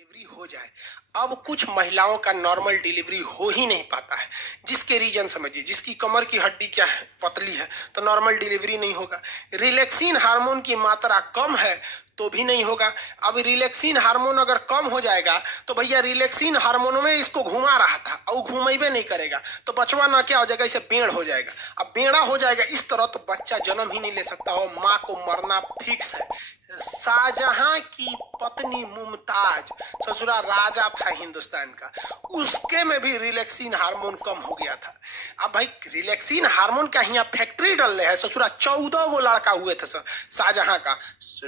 Delivery हो जाए। अब कुछ महिलाओं का नॉर्मल डिलीवरी हो ही नहीं पाता है, जिसके रीजन समझिए। जिसकी कमर की हड्डी क्या है, पतली है, तो नॉर्मल डिलीवरी नहीं होगा। रिलैक्सिन हार्मोन की मात्रा कम है तो भी नहीं होगा। अब रिलैक्सिन हार्मोन अगर कम हो जाएगा तो भैया रिलैक्सिन हार्मोन में इसको घुमा रहा था और घुमेबे नहीं करेगा तो बचवा ना क्या हो जाएगा, इसे बेड़ हो जाएगा। अब बेड़ा हो जाएगा इस तरह तो बच्चा जन्म ही नहीं ले सकता और माँ को मरना फिक्स है। शाहजहां की पत्नी मुमताज, ससुरा राजा था हिंदुस्तान का, उसके में भी रिलैक्सिन हार्मोन कम हो गया था। अब भाई रिलैक्सिन हार्मोन का यहाँ फैक्ट्री डल रहे हैं। ससुरा 14 गो लड़का हुए थे शाहजहां का।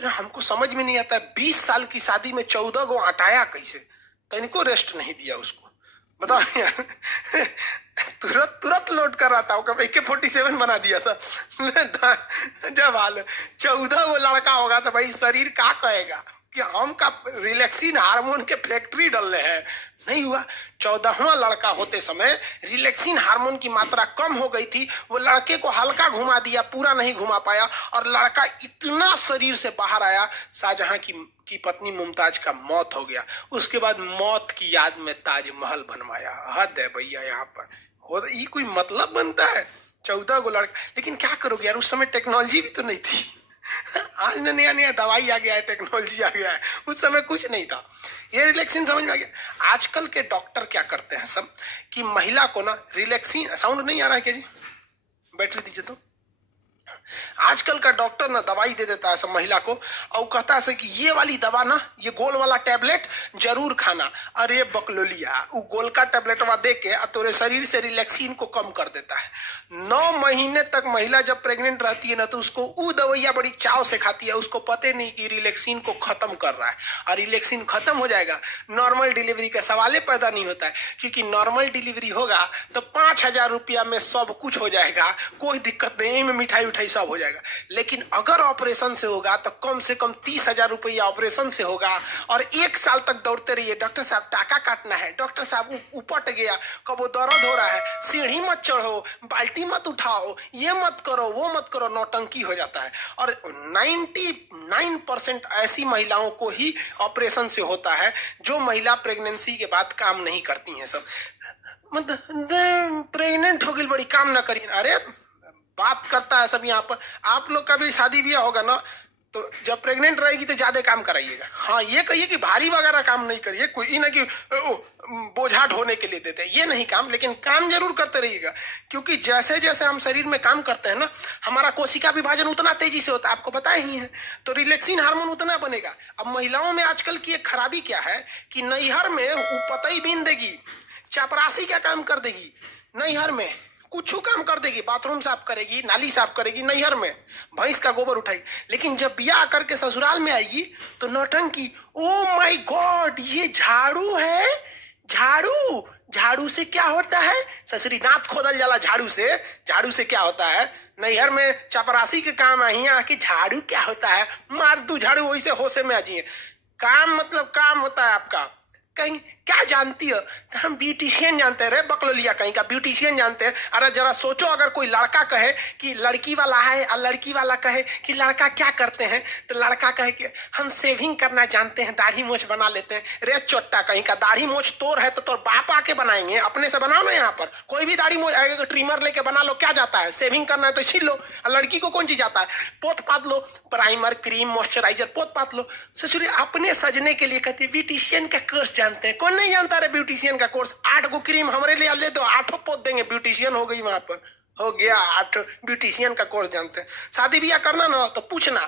हमको समझ में नहीं आता है 20 साल की शादी में 14 गो हटाया कैसे, तो इनको रेस्ट नहीं दिया उसको, बताओ यार। तुरंत तुरंत लोड कर रहा था, AK-47 बना दिया था। जब हाल 14 वो लड़का होगा तो भाई शरीर क्या कहेगा कि हम का रिलैक्सिन हार्मोन के फैक्ट्री डल रहे हैं। नहीं हुआ। 14वां लड़का होते समय रिलैक्सिन हार्मोन की मात्रा कम हो गई थी। वो लड़के को हल्का घुमा दिया, पूरा नहीं घुमा पाया, और लड़का इतना शरीर से बाहर आया, शाहजहां की पत्नी मुमताज का मौत हो गया। उसके बाद मौत की याद में ताजमहल बनवाया। हद है भैया यहाँ पर। हो ये कोई मतलब बनता है? 14 गो लड़का। लेकिन क्या करोगे यार, उस समय टेक्नोलॉजी भी तो नहीं थी। आज नया नया दवाई आ गया है, टेक्नोलॉजी आ गया है, उस समय कुछ नहीं था। ये रिलैक्सिन समझ में आ गया। आजकल के डॉक्टर क्या करते हैं सब कि महिला को ना रिलैक्सिन, साउंड नहीं आ रहा है क्या जी, बैटरी दीजिए तो। आजकल का डॉक्टर ना दवाई दे देता है सब महिला को और कहता है कि ये वाली दवा ना, ये गोल वाला टैबलेट जरूर खाना। अरे बकलोलिया, वो गोल का टैबलेटवा दे के तोरे शरीर से रिलैक्सिन को कम कर देता है। 9 महीने तक महिला जब प्रेग्नेंट रहती है ना तो उसको वो दवाइयां बड़ी चाव से खाती है। उसको पता नहीं कि रिलैक्सिन को खत्म कर रहा है, और रिलैक्सिन खत्म हो जाएगा नॉर्मल डिलीवरी का सवाल पैदा नहीं होता है। क्योंकि नॉर्मल डिलीवरी होगा तो 5,000 रुपया में सब कुछ हो जाएगा, कोई दिक्कत नहीं, में मिठाई उठाई सब हो जाएगा। लेकिन अगर ऑपरेशन से होगा तो कम से कम 30,000 रुपया ऑपरेशन से होगा, और 1 साल तक दौड़ते रहिए, डॉक्टर साहब टाका काटना है, डॉक्टर साहब उपट गया, कब वो दर्द हो रहा है, सीढ़ी मत चढ़ो, बाल्टी मत उठाओ, ये मत करो, वो मत करो, नौटंकी हो जाता है। और 99% ऐसी महिलाओं को ही ऑपरेशन से होता है जो महिला प्रेगनेंसी के बाद काम नहीं करती हैं। सब मतलब प्रेग्नेंट हो गई बड़ी काम ना करिए। अरे बात करता है सब यहाँ पर। आप लोग का भी शादी ब्याह होगा ना तो जब प्रेग्नेंट रहेगी तो ज्यादा काम कराइएगा। हाँ, ये कहिए कि भारी वगैरह काम नहीं करिए, कोई ना कि बोझा ढोने के लिए देते हैं, ये नहीं काम, लेकिन काम जरूर करते रहिएगा। क्योंकि जैसे जैसे हम शरीर में काम करते हैं ना, हमारा कोशिका विभाजन उतना तेजी से होता है, आपको पता ही है। तो रिलैक्सिन हार्मोन उतना बनेगा। अब महिलाओं में आजकल की एक खराबी क्या है कि नैहर में वो पतई बीन देगी, चपरासी क्या काम कर देगी, नैहर में कुछ काम कर देगी, बाथरूम साफ करेगी, नाली साफ करेगी, नैहर में भैंस का गोबर उठाएगी। लेकिन जब ब्याह करके ससुराल में आएगी तो नौटंकी। ओ माय गॉड, ये झाड़ू है, झाड़ू, झाड़ू से क्या होता है? ससुरी दांत खोदल जाला झाड़ू से। झाड़ू से क्या होता है? नैहर में चपरासी के काम है, यहाँ आके झाड़ू क्या होता है? मार दू झाड़ू, वही से होशे में आ जाइए। काम मतलब काम होता है आपका। कहीं क्या जानती हो? तो हम ब्यूटिशियन जानते हैं। रे बकलोलिया कहीं का ब्यूटिशियन जानते हैं। अरे जरा सोचो, अगर कोई लड़का कहे कि लड़की वाला है और लड़की वाला कहे कि लड़का क्या करते हैं, तो लड़का कहे कि हम सेविंग करना जानते हैं, दाढ़ी मोछ बना लेते हैं। रे चोट्टा कहीं का, दाढ़ी मोछ तोर है तो तोर बाप आके बनाएंगे, अपने से बनाओ ना। यहाँ पर कोई भी दाढ़ी मोछ आएगा, ट्रिमर लेके बना लो, क्या जाता है? सेविंग करना है तो छील लो। और लड़की को कौन चीज जाता है? पोत पात लो, प्राइमर, क्रीम, मॉइस्चराइजर पोत पात लो। ससुरी अपने सजने के लिए कहती है ब्यूटिशियन का कोर्स जानते हैं। नहीं जानता रे ब्यूटिशियन का कोर्स? 8 गो क्रीम हमारे लिए ले दो, 8 पोत देंगे, ब्यूटिशियन हो गई। वहां पर हो गया 8 ब्यूटिशियन का कोर्स जानते हैं। शादी ब्याह करना ना तो पूछना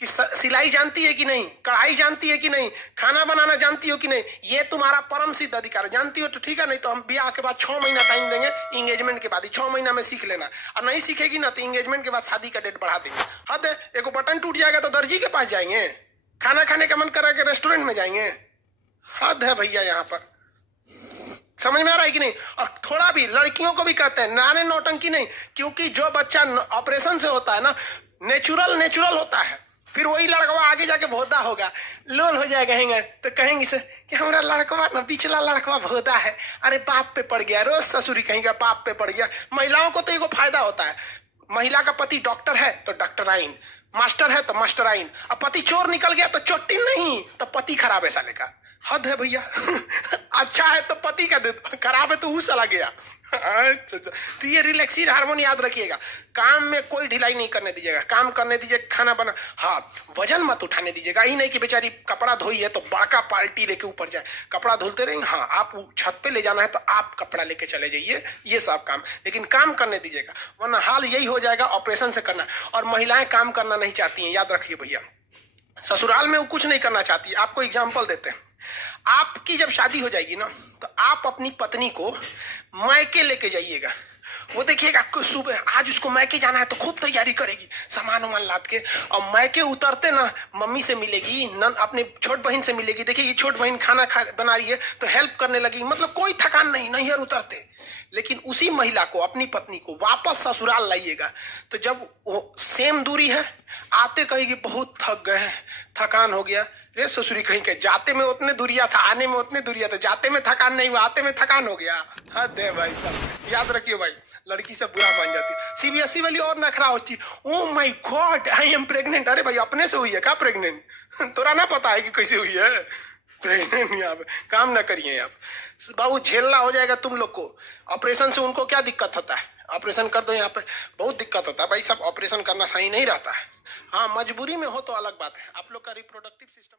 कि सिलाई जानती है कि नहीं, कढ़ाई जानती है कि नहीं, खाना बनाना जानती हो कि नहीं। ये तुम्हारा परम सिद्ध अधिकार। जानती हो तो ठीक है, नहीं तो हम ब्याह के बाद 6 महीना टाइम देंगे, इंगेजमेंट के बाद ही 6 महीना में सीख लेना। और नहीं सीखेगी ना तो इंगेजमेंट के बाद शादी का डेट बढ़ा देंगे। हद है, एक बटन टूट जाएगा तो दर्जी के पास जाएंगे, खाना खाने का मन करा के रेस्टोरेंट में जाएंगे। हद है भैया यहाँ पर। समझ में आ रहा है कि नहीं? और थोड़ा भी लड़कियों को भी कहते हैं नाने नौटंकी नहीं, क्योंकि जो बच्चा ऑपरेशन से होता है ना, नेचुरल होता है। फिर वही लड़कवा आगे जाके भोदा होगा, लोल हो जाएगा, कहेंगे तो कहेंगे से कि हमारा लड़कवा ना, पिछला लड़कवा भोदा है, अरे बाप पे पड़ गया, रोज ससुरी कहेंगे बाप पे पड़ गया। महिलाओं को तो एगो फायदा होता है, महिला का पति डॉक्टर है तो डॉक्टराइन, मास्टर है तो मास्टराइन। अब पति चोर निकल गया तो चोट्टी नहीं, तो पति खराब है साले का। हद है भैया। अच्छा है तो पति का दे दो, खराब है तो वो चला गया। अच्छा, तो ये रिलैक्सिन हार्मोन याद रखिएगा। काम में कोई ढिलाई नहीं करने दीजिएगा, काम करने दीजिए, खाना बना, हाँ वजन मत उठाने दीजिएगा। ही नहीं कि बेचारी कपड़ा धोई है तो बड़का पार्टी लेके ऊपर जाए, कपड़ा धुलते रहेंगे। हाँ आप छत पे ले जाना है तो आप कपड़ा लेके चले जाइए, ये सब काम, लेकिन काम करने दीजिएगा, वरना हाल यही हो जाएगा ऑपरेशन से करना। और महिलाएं काम करना नहीं चाहती हैं, याद रखिए भैया, ससुराल में वो कुछ नहीं करना चाहती। आपको एग्जाम्पल देते हैं, आपकी जब शादी हो जाएगी ना तो आप अपनी पत्नी को मायके लेके जाइएगा। वो देखिएगा सुबह आज उसको मायके जाना है तो खूब तैयारी करेगी, सामान वामान लाद के, और मायके उतरते ना मम्मी से मिलेगी, नन अपने छोट बहन से मिलेगी, देखिए छोट बहन खाना बना रही है तो हेल्प करने लगी, मतलब कोई थकान नहीं, नैहर उतरते। लेकिन उसी महिला को, अपनी पत्नी को वापस ससुराल लाइएगा तो जब वो सेम दूरी है, आते कहेगी बहुत थक गए हैं, थकान हो गया। रे ससुरी कहीं के, जाते में उतने दूरिया था, आने में उतने दूरिया था, जाते में थकान नहीं हुआ, आते में थकान हो गया। हद है भाई साहब, याद रखिए भाई, लड़की सब बुरा मान जाती है। सीबीएसई वाली और नखरा होती, oh my God I am pregnant. अरे भाई अपने से हुई है क्या प्रेग्नेंट? तोरा ना पता है कि कैसे हुई है प्रेग्नेंट? यहाँ पे काम ना करिए आप बाबू, झेलना हो जाएगा तुम लोग को। ऑपरेशन से उनको क्या दिक्कत होता है, ऑपरेशन कर दो, यहाँ पे बहुत दिक्कत होता है भाई साहब, ऑपरेशन करना सही नहीं रहता है। हाँ मजबूरी में हो तो अलग बात है। आप लोग का रिप्रोडक्टिव सिस्टम